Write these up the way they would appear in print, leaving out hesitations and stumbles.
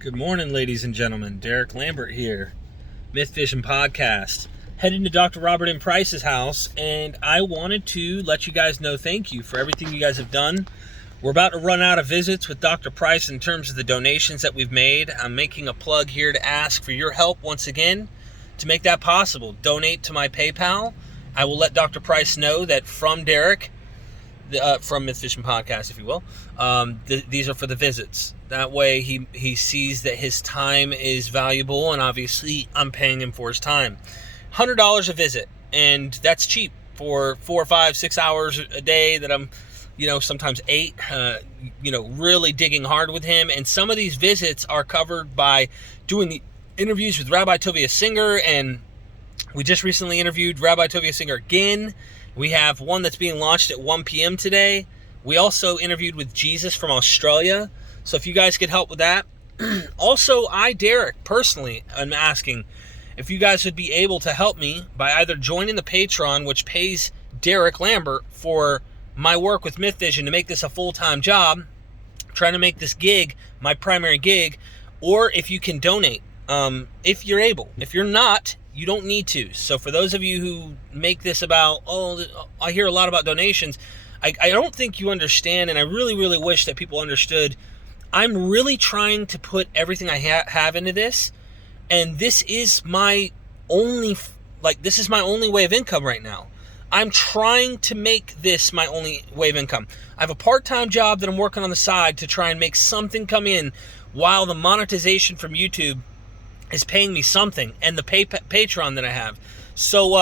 Good morning, ladies and gentlemen. Derek Lambert here, MythVision podcast. Heading to Dr. Robert M. Price's house, and I wanted to let you guys know thank you for everything you guys have done. We're about to run out of visits with Dr. Price in terms of the donations that we've made. I'm making a plug here to ask for your help once again to make that possible. Donate to my PayPal. I will let Dr. Price know that from Derek, from MythVision podcast, if you will, these are for the visits. That way he sees that his time is valuable, and obviously I'm paying him for his time. $100 a visit, and that's cheap for 4 or 5, 6 hours a day that I'm, sometimes 8, really digging hard with him. And some of these visits are covered by doing the interviews with Rabbi Tovia Singer, and we just recently interviewed Rabbi Tovia Singer again. We have one that's being launched at 1 p.m. today. We also interviewed with Jesus from Australia. So if you guys could help with that. Also, Derek, personally, I'm asking if you guys would be able to help me by either joining the Patreon, which pays Derek Lambert for my work with MythVision to make this a full-time job, trying to make this gig my primary gig, or if you can donate, if you're able. If you're not, you don't need to. So for those of you who make this about, I hear a lot about donations, I don't think you understand, and I really, really wish that people understood. I'm really trying to put everything I have into this, and this is my only way of income right now. I'm trying to make this my only way of income. I have a part-time job that I'm working on the side to try and make something come in while the monetization from YouTube is paying me something, and the Patreon that I have. So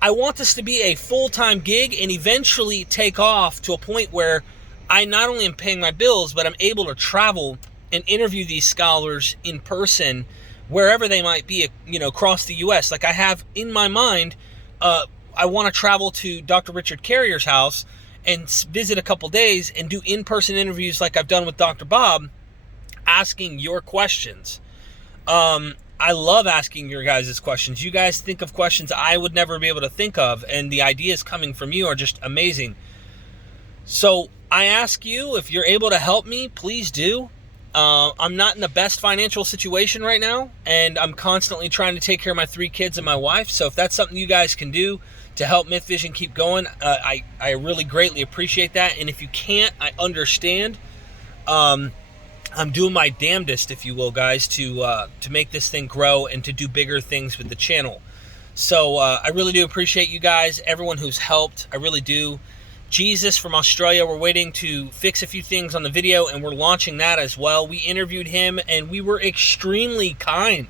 I want this to be a full-time gig and eventually take off to a point where I not only am paying my bills, but I'm able to travel and interview these scholars in person wherever they might be, across the U.S. Like I have in my mind, I want to travel to Dr. Richard Carrier's house and visit a couple days and do in-person interviews like I've done with Dr. Bob, asking your questions. I love asking your guys' questions. You guys think of questions I would never be able to think of, and the ideas coming from you are just amazing. So I ask you, if you're able to help me, please do. I'm not in the best financial situation right now, and I'm constantly trying to take care of my 3 kids and my wife. So if that's something you guys can do to help MythVision keep going, I really greatly appreciate that. And if you can't, I understand. I'm doing my damnedest, if you will, guys, to make this thing grow and to do bigger things with the channel. So I really do appreciate you guys, everyone who's helped. I really do. Jesus from Australia, we're waiting to fix a few things on the video, and we're launching that as well. We interviewed him, and we were extremely kind.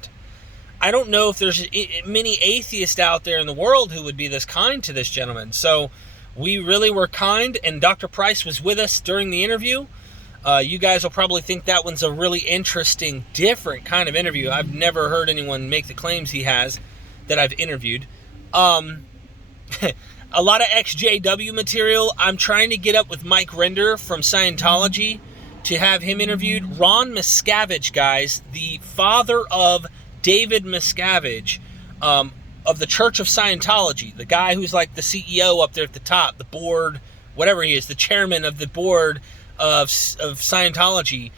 I don't know if there's many atheists out there in the world who would be this kind to this gentleman. So we really were kind, and Dr. Price was with us during the interview. You guys will probably think that one's a really interesting, different kind of interview. I've never heard anyone make the claims he has that I've interviewed. A lot of XJW material. I'm trying to get up with Mike Render from Scientology to have him interviewed. Ron Miscavige, guys, the father of David Miscavige, of the Church of Scientology, the guy who's like the CEO up there at the top, the board, whatever he is, the chairman of the board of Scientology.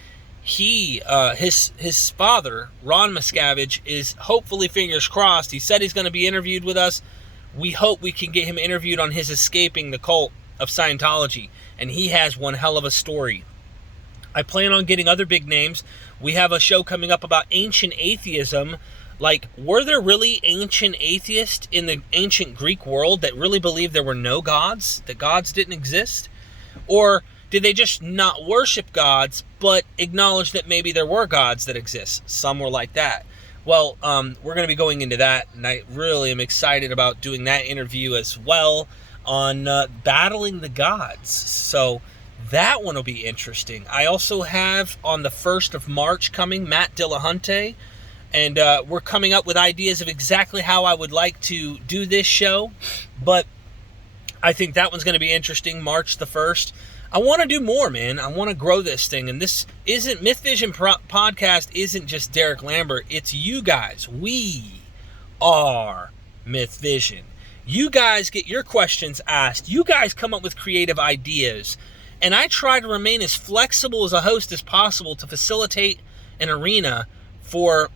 His father, Ron Miscavige, is hopefully, fingers crossed, he said he's going to be interviewed with us. We hope we can get him interviewed on his escaping the cult of Scientology, and he has one hell of a story. I plan on getting other big names. We have a show coming up about ancient atheism. Like, were there really ancient atheists in the ancient Greek world that really believed there were no gods, that gods didn't exist? Or did they just not worship gods, but acknowledge that maybe there were gods that exist? Some were like that. Well, we're going to be going into that, and I really am excited about doing that interview as well on battling the gods. So that one will be interesting. I also have on the 1st of March coming, Matt Dillahunty, and we're coming up with ideas of exactly how I would like to do this show, but I think that one's going to be interesting, March the 1st. I want to do more, man. I want to grow this thing. And this isn't, MythVision podcast isn't just Derek Lambert. It's you guys. We are MythVision. You guys get your questions asked. You guys come up with creative ideas. And I try to remain as flexible as a host as possible to facilitate an arena for,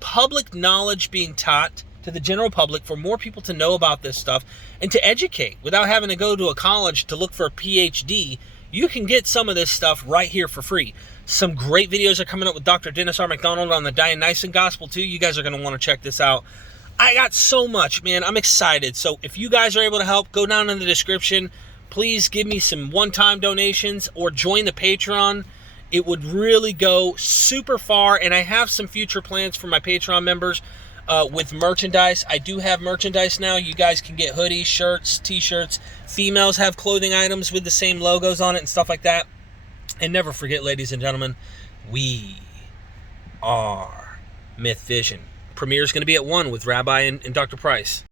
public knowledge being taught to the general public, for more people to know about this stuff and to educate without having to go to a college to look for a PhD. You can get some of this stuff right here for free. Some great videos are coming up with Dr. Dennis R. McDonald on the Dionysian Gospel too. You guys are going to want to check this out. I got so much, man. I'm excited. So if you guys are able to help, go down in the description. Please give me some one-time donations or join the Patreon. It would really go super far, and I have some future plans for my Patreon members with merchandise. I do have merchandise now. You guys can get hoodies, shirts, t-shirts. Females have clothing items with the same logos on it and stuff like that. And never forget, ladies and gentlemen, we are MythVision. Premiere is going to be at 1 with Rabbi and Dr. Price.